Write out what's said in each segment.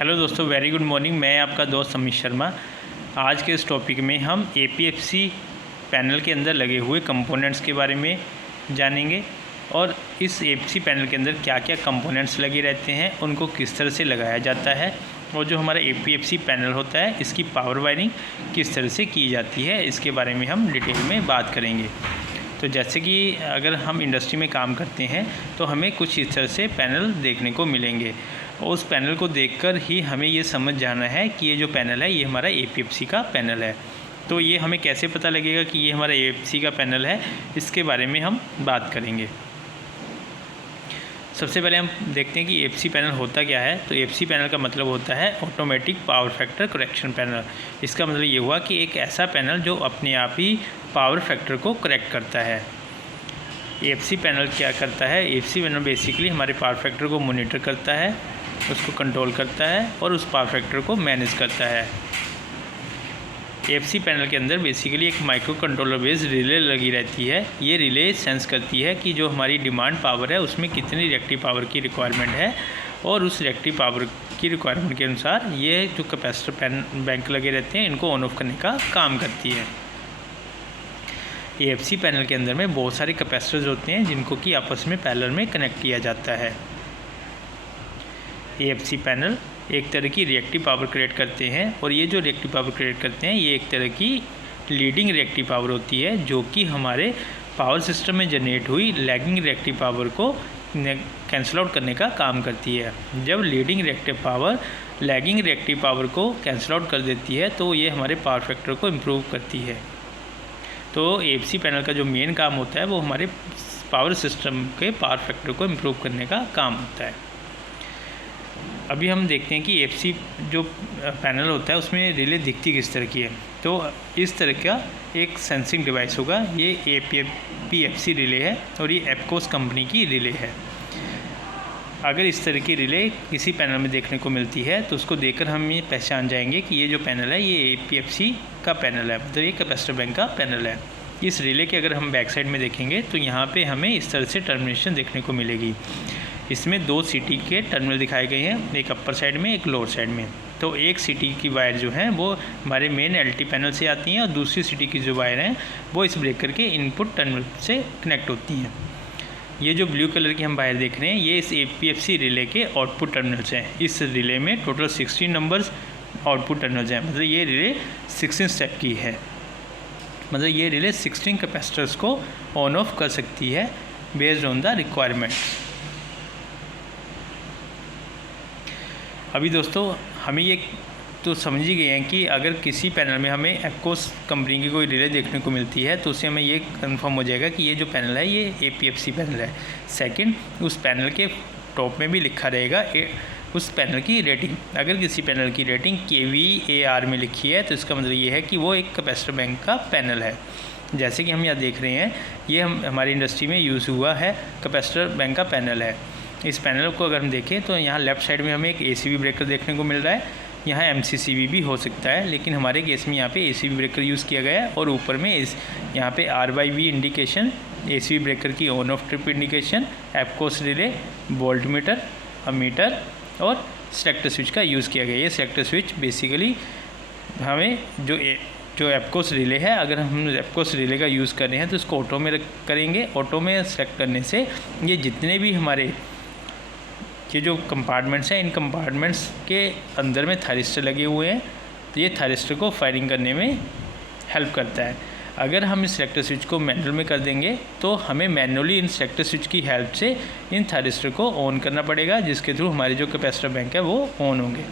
Hello दोस्तों, very good morning. मैं आपका दोस्त अमित शर्मा। आज के इस टॉपिक में हम एपीएफसी पैनल के अंदर लगे हुए कंपोनेंट्स के बारे में जानेंगे और इस एपीएफसी पैनल के अंदर क्या क्या कंपोनेंट्स लगे रहते हैं, उनको किस तरह से लगाया जाता है और जो हमारा एपीएफसी पैनल होता है इसकी पावर वायरिंग किस तरह से की जाती है, इसके बारे में हम डिटेल में बात करेंगे। तो जैसे कि अगर हम इंडस्ट्री में काम करते हैं तो हमें कुछ इस तरह से पैनल देखने को मिलेंगे और उस पैनल को देखकर ही हमें ये समझ जाना है कि ये जो पैनल है ये हमारा एपीएफसी का पैनल है। तो ये हमें कैसे पता लगेगा कि ये हमारा एपीएफसी का पैनल है, इसके बारे में हम बात करेंगे। सबसे पहले हम देखते हैं कि एपीएफसी पैनल होता क्या है। तो एपीएफसी पैनल का मतलब होता है automatic power factor correction panel. इसका मतलब ये हुआ कि एक ऐसा पैनल जो अपने आप ही पावर फैक्टर को करेक्ट करता है। एपीएफसी पैनल क्या करता है? एपीएफसी पैनल बेसिकली हमारे पावर फैक्टर को मॉनिटर करता है, उसको कंट्रोल करता है और उस पावर फैक्टर को मैनेज करता है। एपीएफसी पैनल के अंदर बेसिकली एक माइक्रो कंट्रोलर बेस्ड रिले लगी रहती है। ये रिले सेंस करती है कि जो हमारी डिमांड पावर है उसमें कितनी रिएक्टिव पावर की रिक्वायरमेंट है और उस रिएक्टिव पावर की रिक्वायरमेंट के अनुसार ये जो कैपेसिटर बैंक लगे रहते हैं इनको ऑन ऑफ करने का काम करती है। एपीएफसी पैनल के अंदर में बहुत सारे कैपेसिटर्स होते हैं जिनको कि आपस में पैरेलल में कनेक्ट किया जाता है। एपीएफसी पैनल एक तरह की रिएक्टिव पावर क्रिएट करते हैं और ये जो रिएक्टिव पावर क्रिएट करते हैं ये एक तरह की लीडिंग रिएक्टिव पावर होती है जो कि हमारे पावर सिस्टम में जनरेट हुई लैगिंग रिएक्टिव पावर को कैंसिल आउट करने का काम करती है। जब leading reactive power lagging reactive power को कैंसिल आउट कर देती है तो ये हमारे पावर फैक्टर को इम्प्रूव करती है। तो एपीएफसी पैनल का जो मेन काम होता है वो हमारे पावर सिस्टम के पावर फैक्टर को इम्प्रूव करने का काम होता है। अभी हम देखते हैं कि एपीएफसी जो पैनल होता है उसमें रिले दिखती किस तरह की है। तो इस तरह का एक सेंसिंग डिवाइस होगा। ये एपीएफसी रिले है और ये एपकोस कंपनी की रिले है। अगर इस तरह की रिले किसी पैनल में देखने को मिलती है तो उसको देखकर हम ये पहचान जाएंगे कि ये जो पैनल है ये एपीएफसी का पैनल है, मतलब ये कैपेसिटर बैंक का पैनल है। इस रिले के अगर हम बैक साइड में देखेंगे तो यहाँ पे हमें इस तरह से टर्मिनेशन देखने को मिलेगी। इसमें दो सीटी के टर्मिनल दिखाए गए हैं, एक अपर साइड में एक लोअर साइड में। तो एक सीटी की वायर जो है वो हमारे मेन एलटी पैनल से आती हैं और दूसरी सीटी की जो वायर हैं वो इस ब्रेकर के इनपुट टर्मिनल से कनेक्ट होती हैं। ये जो ब्लू कलर की हम वायर देख रहे हैं ये इस एपीएफसी रिले के आउटपुट टर्मिनल्स हैं। इस रिले में टोटल 16 नंबर्स आउटपुट टर्मिनल्स हैं, मतलब ये रिले 16 स्टेप की है। मतलब ये रिले 16 कैपेसिटर्स को ऑन ऑफ कर सकती है बेस्ड ऑन द रिक्वायरमेंट। अभी दोस्तों हमें ये तो समझ ही गए हैं कि अगर किसी पैनल में हमें एपकोस कंपनी की कोई रिले देखने को मिलती है तो उससे हमें ये कंफर्म हो जाएगा कि ये जो पैनल है ये एपीएफसी पैनल है। सेकंड, उस पैनल के टॉप में भी लिखा रहेगा उस पैनल की रेटिंग। अगर किसी पैनल की रेटिंग kVAR में लिखी है तो इसका मतलब ये है कि वो एक कैपेसिटर बैंक का पैनल है। जैसे कि हम यहाँ देख रहे हैं ये हमारी इंडस्ट्री में यूज़ हुआ है कैपेसिटर बैंक का पैनल है। इस पैनल को अगर हम देखें तो यहाँ लेफ़्ट साइड में हमें एक एसीबी ब्रेकर देखने को मिल रहा है। यहाँ एमसीसीबी भी हो सकता है, लेकिन हमारे केस में यहाँ पे एसीबी ब्रेकर यूज़ किया गया है और ऊपर में यहाँ पे RYV इंडिकेशन, एसीबी ब्रेकर की on off trip indication, Epcos relay, volt meter, ammeter और सेलेक्टर स्विच का यूज़ किया गया है। ये सेलेक्टर स्विच बेसिकली हमें जो एपकोस रिले है, अगर हम एपकोस रिले का यूज़ कर रहे हैं तो इसको ऑटो में करेंगे। ऑटो में सेलेक्ट करने से ये जितने भी हमारे ये जो कंपार्टमेंट्स हैं इन कंपार्टमेंट्स के अंदर में थायरिस्टर लगे हुए हैं तो ये थायरिस्टर को फायरिंग करने में हेल्प करता है। अगर हम इस सेलेक्टर स्विच को मैनुअल में कर देंगे तो हमें मैनुअली इन सेलेक्टर स्विच की हेल्प से इन थायरिस्टर को ऑन करना पड़ेगा, जिसके थ्रू हमारे जो कैपेसिटर बैंक है वो ऑन होंगे।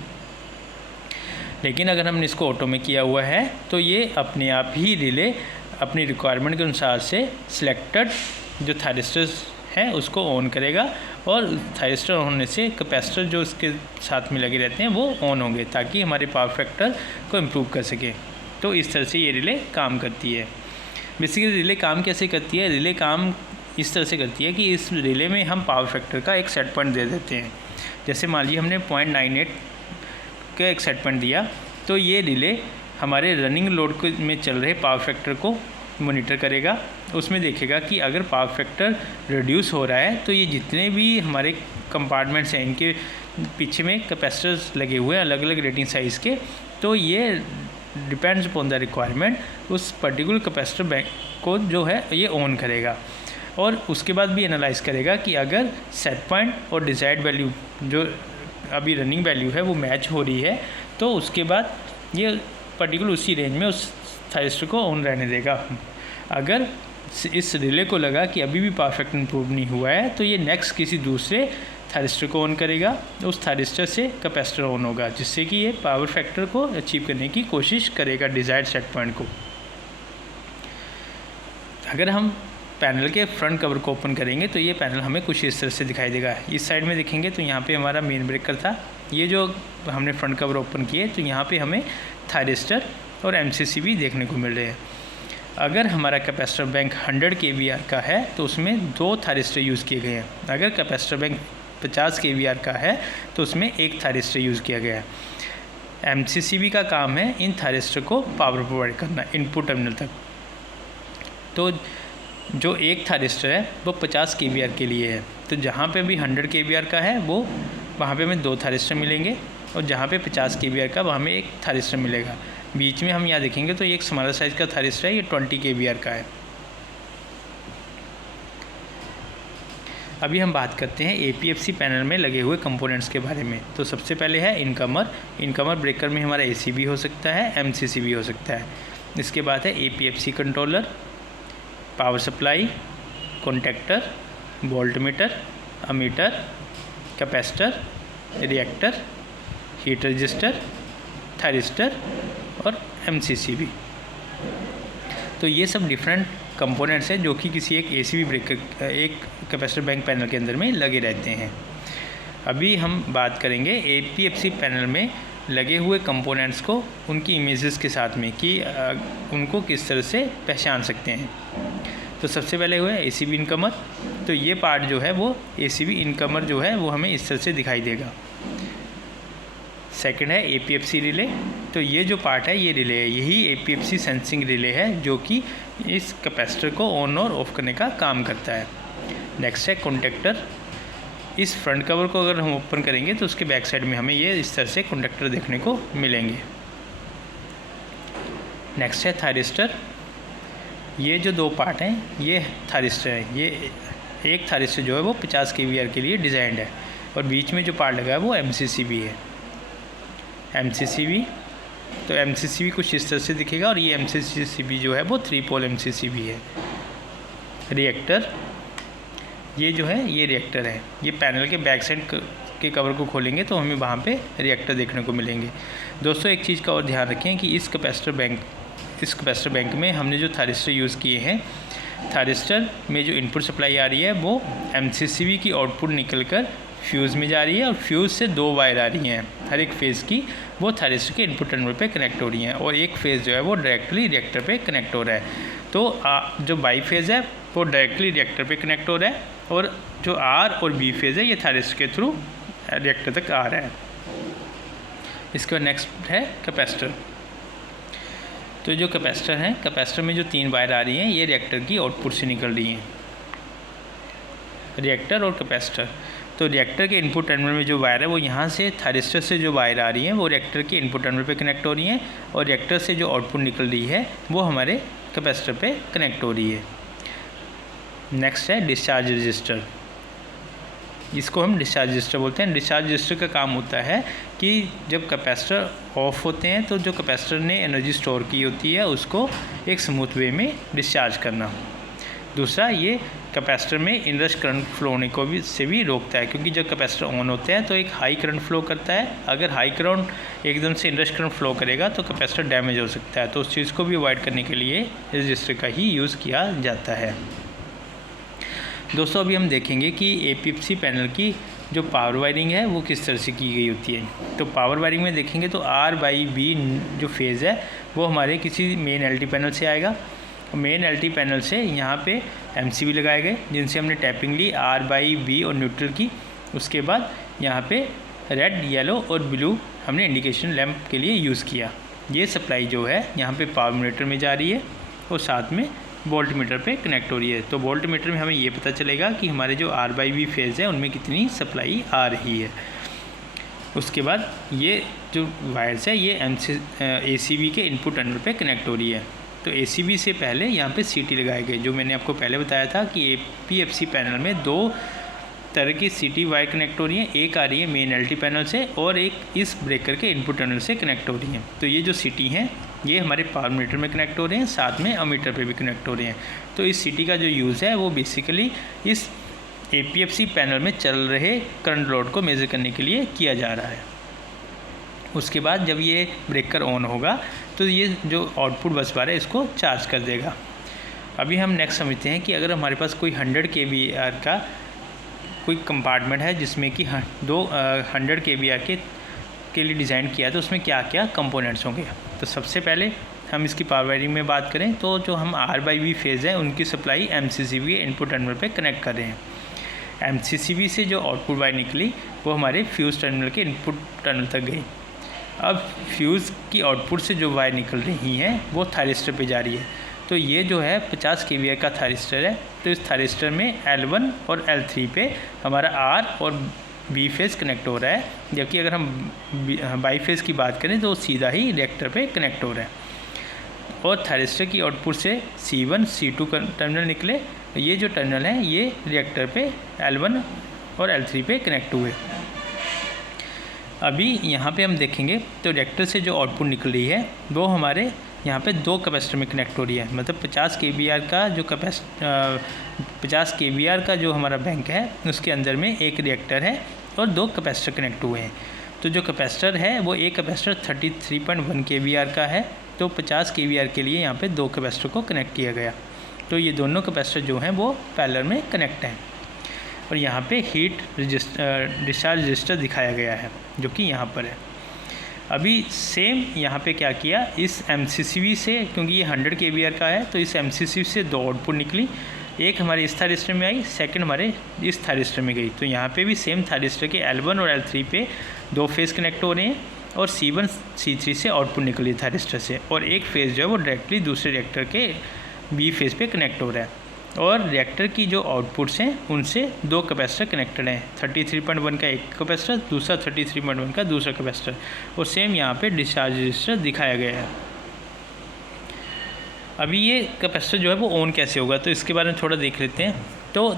लेकिन अगर हमने इसको ऑटो में किया हुआ है तो ये अपने आप ही रिले अपनी रिक्वायरमेंट के अनुसार से सिलेक्टेड जो थायरिस्टर्स हैं उसको ऑन करेगा और थायरिस्टर होने से कैपेसिटर जो इसके साथ में लगे रहते हैं वो ऑन होंगे ताकि हमारे पावर फैक्टर को इम्प्रूव कर सके। तो इस तरह से ये रिले काम करती है। बेसिकली रिले काम कैसे करती है? रिले काम इस तरह से करती है कि इस रिले में हम पावर फैक्टर का एक सेट पॉइंट दे देते हैं। जैसे मान लीजिए हमने 0.98 का एक सेट पॉइंट दिया तो ये रिले हमारे रनिंग लोड में चल रहे पावर फैक्टर को मॉनिटर करेगा, उसमें देखेगा कि अगर पावर फैक्टर रिड्यूस हो रहा है तो ये जितने भी हमारे कंपार्टमेंट्स हैं इनके पीछे में कैपेसिटर्स लगे हुए हैं अलग अलग रेटिंग साइज़ के, तो ये डिपेंड्स अपॉन द रिक्वायरमेंट उस पर्टिकुलर कैपेसिटर बैंक को जो है ये ऑन करेगा। और उसके बाद भी एनालाइज करेगा कि अगर सेट पॉइंट और डिजायर्ड वैल्यू जो अभी रनिंग वैल्यू है वो मैच हो रही है तो उसके बाद ये पर्टिकुलर उसी रेंज में उस थायरिस्टर को ऑन रहने देगा। अगर इस रिले को लगा कि अभी भी पावर फैक्टर इंप्रूव नहीं हुआ है तो ये नेक्स्ट किसी दूसरे थायरिस्टर को ऑन करेगा, उस थायरिस्टर से कैपेसिटर ऑन होगा, जिससे कि ये पावर फैक्टर को अचीव करने की कोशिश करेगा डिज़ायर्ड सेट पॉइंट को। अगर हम पैनल के फ्रंट कवर को ओपन करेंगे तो ये पैनल हमें कुछ इस तरह से दिखाई देगा। इस साइड में देखेंगे तो यहाँ पे हमारा मेन ब्रेकर था, ये जो हमने फ्रंट कवर ओपन किए तो यहाँ पे हमें थायरिस्टर और एमसीसी भी देखने को मिल रहे हैं। अगर हमारा कैपेसिटर बैंक 100 kVAr का है तो उसमें 2 थायरिस्टर यूज़ किए गए हैं। अगर कैपेसिटर बैंक 50 kVAr का है तो उसमें 1 थायरिस्टर यूज़ किया गया है। एमसीसीबी का काम है इन थायरिस्टर को पावर प्रोवाइड करना इनपुट टर्मिनल तक। तो जो एक थायरिस्टर है वो 50 kVAr के लिए है, तो जहाँ पे भी 100 kVAr का है वो वहाँ पे हमें 2 थायरिस्टर मिलेंगे और जहाँ पे 50 kVAr का वहाँ में 1 थायरिस्टर मिलेगा। बीच में हम यहाँ देखेंगे तो एक स्मॉलर साइज़ का थायरिस्टर है, ये 20 kVAr का है। अभी हम बात करते हैं एपीएफसी पैनल में लगे हुए कंपोनेंट्स के बारे में। तो सबसे पहले है इनकमर ब्रेकर में हमारा एसी भी हो सकता है, एमसीसी भी हो सकता है। इसके बाद है APFC controller, power supply, contactor, voltmeter, ammeter, capacitor, reactor, heat register, thyristor और एमसीसी भी। तो ये सब डिफरेंट कंपोनेंट्स हैं जो कि किसी एक एसीबी ब्रेकर एक कैपेसिटर बैंक पैनल के अंदर में लगे रहते हैं। अभी हम बात करेंगे एपीएफसी पैनल में लगे हुए कंपोनेंट्स को उनकी इमेजेस के साथ में कि उनको किस तरह से पहचान सकते हैं। तो सबसे पहले हुआ है एसीबी इनकमर। तो ये पार्ट जो है वो एसीबी इनकमर जो है वो हमें इस तरह से दिखाई देगा। सेकंड है एपीएफसी रिले। तो ये जो पार्ट है ये रिले है, यही एपीएफसी सेंसिंग रिले है जो कि इस कैपेसिटर को ऑन और ऑफ करने का काम करता है। नेक्स्ट है कॉन्टैक्टर। इस फ्रंट कवर को अगर हम ओपन करेंगे तो उसके बैक साइड में हमें ये इस तरह से कॉन्टैक्टर देखने को मिलेंगे। नेक्स्ट है थायरिस्टर। ये जो 2 पार्ट हैं ये थायरिस्टर है। ये एक थायरिस्टर जो है वो 50 kVAr के लिए डिज़ाइंड है और बीच में जो पार्ट लगा है वो एमसीसी भी है। एमसीसी भी, तो एमसीसी भी कुछ इस तरह से दिखेगा और ये एमसीसी भी जो है वो 3 पोल एमसीसी भी है। रिएक्टर, ये जो है ये रिएक्टर है। ये पैनल के बैक साइड के कवर को खोलेंगे तो हमें वहाँ पे रिएक्टर देखने को मिलेंगे। दोस्तों एक चीज़ का और ध्यान रखें कि इस कैपेसिटर बैंक में हमने जो थायरिस्टर यूज़ किए हैं, थायरिस्टर में जो इनपुट सप्लाई आ रही है वो एमसीसीबी की आउटपुट निकलकर फ्यूज़ में जा रही है और फ्यूज़ से 2 वायर आ रही हैं हर एक फेज़ की, वो थायरिस्टर के इनपुट टर्मिनल पे कनेक्ट हो रही हैं और एक फेज़ जो है वो डायरेक्टली रिएक्टर पे कनेक्ट हो रहा है। तो जो बाई फेज़ है वो डायरेक्टली रिएक्टर पे कनेक्ट हो रहा है और जो आर और बी फेज़ है ये थायरिस्टर के थ्रू रिएक्टर तक आ रहा है। इसके बाद नेक्स्ट है कैपेसिटर। तो जो कैपेसिटर है, कैपेसिटर में जो 3 वायर आ रही हैं ये रिएक्टर की आउटपुट से निकल रही हैं। रिएक्टर और कैपेसिटर, तो रिएक्टर के इनपुट टर्मिनल में जो वायर है वो यहाँ से थायरिस्टर से जो वायर आ रही हैं वो रिएक्टर के इनपुट टर्मिनल पे कनेक्ट हो रही हैं और रिएक्टर से जो आउटपुट निकल रही है वो हमारे कैपेसिटर पे कनेक्ट हो रही है। नेक्स्ट है डिस्चार्ज रजिस्टर। इसको हम डिस्चार्ज रजिस्टर बोलते हैं। डिस्चार्ज रजिस्टर का काम होता है कि जब कैपेसिटर ऑफ होते हैं तो जो कैपेसिटर ने एनर्जी स्टोर की होती है उसको एक स्मूथ वे में डिस्चार्ज करना। दूसरा, ये कैपेसिटर में इनरश करंट फ्लो होने को भी रोकता है, क्योंकि जब कैपेसिटर ऑन होते हैं तो एक हाई करंट फ्लो करता है। अगर हाई करंट एकदम से इनरश करंट फ्लो करेगा तो कैपेसिटर डैमेज हो सकता है। तो उस चीज़ को भी अवॉइड करने के लिए रजिस्टर का ही यूज़ किया जाता है। दोस्तों अभी हम देखेंगे कि एपीएफसी पैनल की जो पावर वायरिंग है वो किस तरह से की गई होती है। तो पावर वायरिंग में देखेंगे तो R/B जो फेज़ है वो हमारे किसी मेन एलटी पैनल से आएगा। मेन एलटी पैनल से यहाँ पे एमसीबी लगाए गए जिनसे हमने टैपिंग ली R/B और न्यूट्रल की। उसके बाद यहाँ पे रेड, येलो और ब्लू हमने इंडिकेशन लैंप के लिए यूज़ किया। ये सप्लाई जो है यहाँ पे पावर मीटर में जा रही है और साथ में वोल्ट मीटर पे कनेक्ट हो रही है। तो वोल्ट मीटर में हमें ये पता चलेगा कि हमारे जो R/V फेज़ है उनमें कितनी सप्लाई आ रही है। उसके बाद ये जो वायर्स है ये ACB के इनपुट टर्मिनल पे कनेक्ट हो रही है। तो ACB से पहले यहाँ पे CT लगाए गए, जो मैंने आपको पहले बताया था कि APFC पैनल में 2 तरह की CT वायर कनेक्ट हो रही है। एक आ रही है मेन LT पैनल से और एक इस ब्रेकर के इनपुट टर्मिनल से कनेक्ट हो रही है। तो ये जो CT हैं ये हमारे पावर मीटर में कनेक्ट हो रहे हैं, साथ में अमीटर पे भी कनेक्ट हो रहे हैं। तो इस CT का जो यूज़ है वो बेसिकली इस APFC पैनल में चल रहे करंट लोड को मेज़र करने के लिए किया जा रहा है। उसके बाद जब ये ब्रेकर ऑन होगा तो ये जो आउटपुट बस बार है इसको चार्ज कर देगा। अभी हम नेक्स्ट समझते हैं कि अगर हमारे पास कोई 100 kVAR का कोई कंपार्टमेंट है जिसमें कि 100 kVAR के लिए डिज़ाइन किया है तो उसमें क्या क्या कंपोनेंट्स होंगे। तो सबसे पहले हम इसकी पावर वायरिंग में बात करें तो जो हम R/V फेज़ है उनकी सप्लाई MCCB के इनपुट टर्मिनल पे कनेक्ट कर रहे हैं। MCCB से जो आउटपुट वायर निकली वो हमारे फ्यूज़ टर्मिनल के इनपुट टर्मिनल तक गई। अब फ्यूज़ की आउटपुट से जो वायर निकल रही हैं वो थायरिस्टर पे जा रही है। तो ये जो है 50 kVAR का थायरिस्टर है। तो इस थायरिस्टर में L1 और L3 पे हमारा R और B फेज़ कनेक्ट हो रहा है, जबकि अगर हम बाई फेज़ की बात करें तो सीधा ही रिएक्टर पे कनेक्ट हो रहा है। और थायरिस्टर की आउटपुट से C1 C2 टर्मिनल निकले। ये जो टर्मिनल हैं ये रिएक्टर पे L1 और L3 पे कनेक्ट हुए। अभी यहाँ पे हम देखेंगे तो रिएक्टर से जो आउटपुट निकल रही है वो हमारे यहाँ पे 2 कैपेसिटर में कनेक्ट हो रही है। मतलब 50 kVAR का जो 50 kVAR का जो हमारा बैंक है उसके अंदर में एक रिएक्टर है और 2 कैपेसिटर कनेक्ट हुए हैं। तो जो कैपेसिटर है वो एक कैपेसिटर 33.1 kVAR का है। तो 50 kVAR के लिए यहाँ पे 2 कैपेसिटर को कनेक्ट किया गया। तो ये दोनों कैपेसिटर जो हैं वो पैरेलल में कनेक्ट हैं। और यहाँ पे हीट डिस्चार्ज रजिस्टर दिखाया गया है जो कि यहाँ पर है। अभी सेम यहाँ पे क्या किया, इस MCCB से, क्योंकि ये 100 kVAR का है तो इस MCCB से 2 आउटपुट निकली। एक हमारे इस थायरिस्टर में आई, सेकंड हमारे इस थायरिस्टर में गई। तो यहाँ पे भी सेम थायरिस्टर के L1 और L3 पे 2 फेज़ कनेक्ट हो रहे हैं और C1 C3 से आउटपुट निकली थायरिस्टर से, और एक फेज़ जो है वो डायरेक्टली दूसरे रिएक्टर के B फेज़ पे कनेक्ट हो रहा है। और रिएक्टर की जो आउटपुट्स हैं उनसे 2 कैपेसिटर कनेक्टेड हैं। 33.1 का एक कैपेसिटर, दूसरा 33.1 का दूसरा कैपेसिटर। और सेम यहाँ पे डिस्चार्ज रजिस्टर दिखाया गया है। अभी ये कैपेसिटर जो है वो ऑन कैसे होगा तो इसके बारे में थोड़ा देख लेते हैं। तो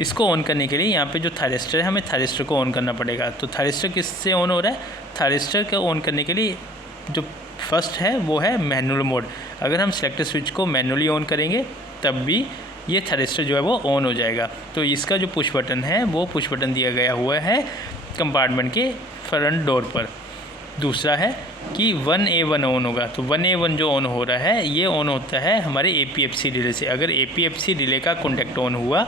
इसको ऑन करने के लिए यहाँ पे जो थायरिस्टर है हमें थायरिस्टर को ऑन करना पड़ेगा। तो थायरिस्टर किससे ऑन हो रहा है, थायरिस्टर को ऑन करने के लिए जो फर्स्ट है वो है मैनुअल मोड। अगर हम सेलेक्टर स्विच को मैनुअली ऑन करेंगे तब भी ये थायरिस्टर जो है वो ऑन हो जाएगा। तो इसका जो पुश बटन है वो पुश बटन दिया गया हुआ है कंपार्टमेंट के फ्रंट डोर पर। दूसरा है कि 1A1 ऑन होगा। तो 1A1 जो ऑन हो रहा है ये ऑन होता है हमारे APFC रिले से। अगर APFC रिले का कॉन्टैक्ट ऑन हुआ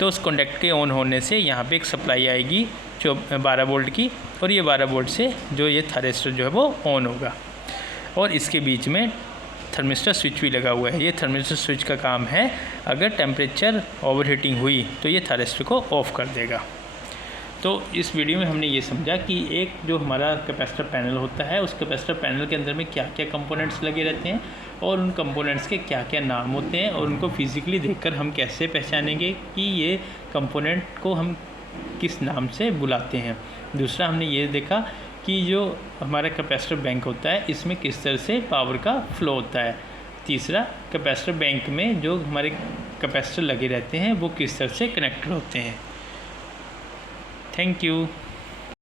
तो उस कॉन्टैक्ट के ऑन होने से यहाँ पे एक सप्लाई आएगी जो 12 वोल्ट की, और ये 12 वोल्ट से जो ये थायरिस्टर जो है वो ऑन होगा। और इसके बीच में थर्मिस्टर स्विच भी लगा हुआ है। ये थर्मिस्टर स्विच का काम है, अगर टेम्परेचर ओवरहीटिंग हुई तो ये थायरिस्टर को ऑफ़ कर देगा। तो इस वीडियो में हमने ये समझा कि एक जो हमारा कैपेसिटर पैनल होता है उस कैपेसिटर पैनल के अंदर में क्या क्या कंपोनेंट्स लगे रहते हैं और उन कंपोनेंट्स के क्या क्या नाम होते हैं, और उनको फिज़िकली देखकर हम कैसे पहचानेंगे कि ये कंपोनेंट को हम किस नाम से बुलाते हैं। दूसरा हमने ये देखा कि जो हमारा कैपेसिटर बैंक होता है इसमें किस तरह से पावर का फ्लो होता है। तीसरा, कैपेसिटर बैंक में जो हमारे कैपेसिटर लगे रहते हैं वो किस तरह से कनेक्टेड होते हैं। Thank you.